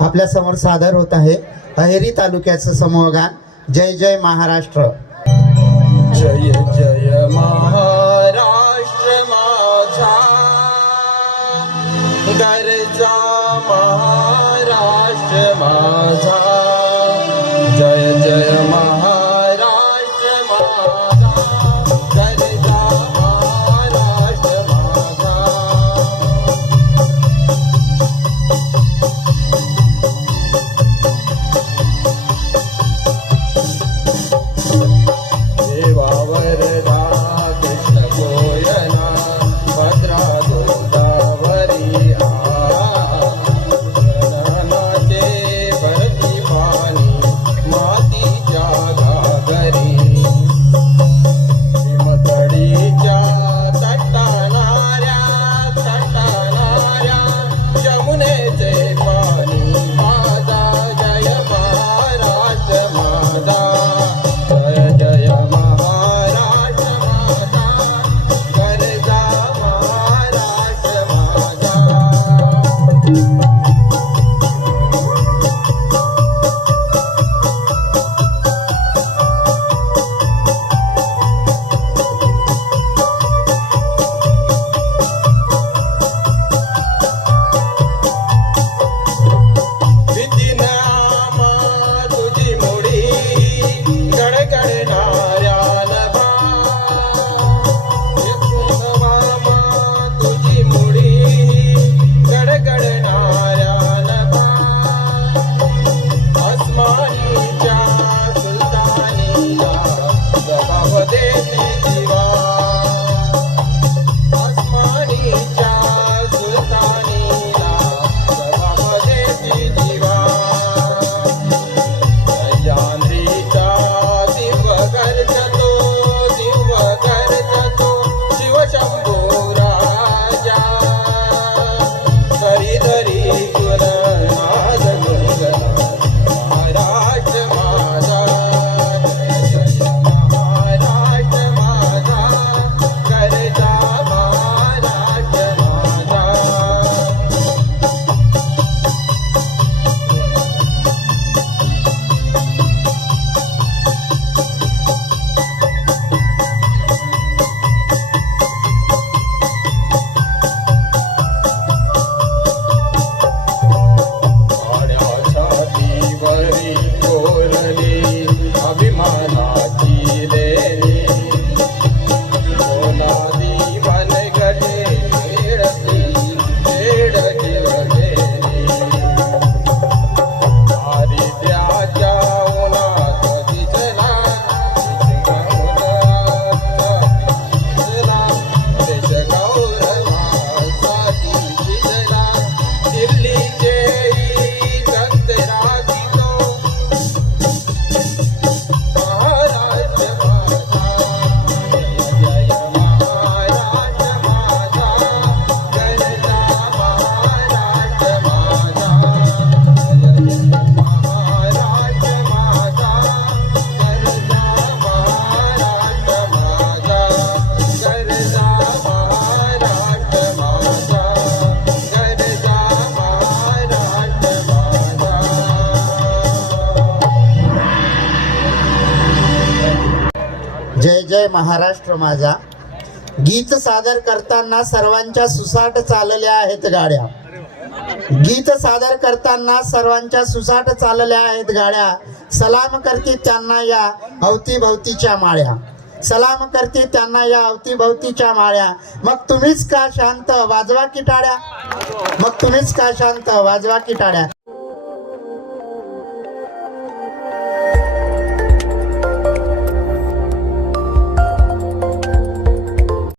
आपल्यासमोर सादर होत आहे अहेरी तालुक्याचं समूहगान. जय जय महाराष्ट्र. जय जय महाराष्ट्र माझा. गरजा महाराष्ट्र माझा. जय जय महाराष्ट्र माझा गीत सादर करताना सर्वांच्या सुसाट चालल्या आहेत गाड्या. गीत सादर करताना सर्वांच्या सुसाट चालल्या आहेत गाड्या. सलाम करते त्यांना या अवतीभवतीच्या माळ्या. सलाम करते त्यांना या अवतीभवतीच्या माळ्या. मग तुम्हीच का शांत वाजवा की टाळ्या? मग तुम्हीच का शांत वाजवा की टाळ्या?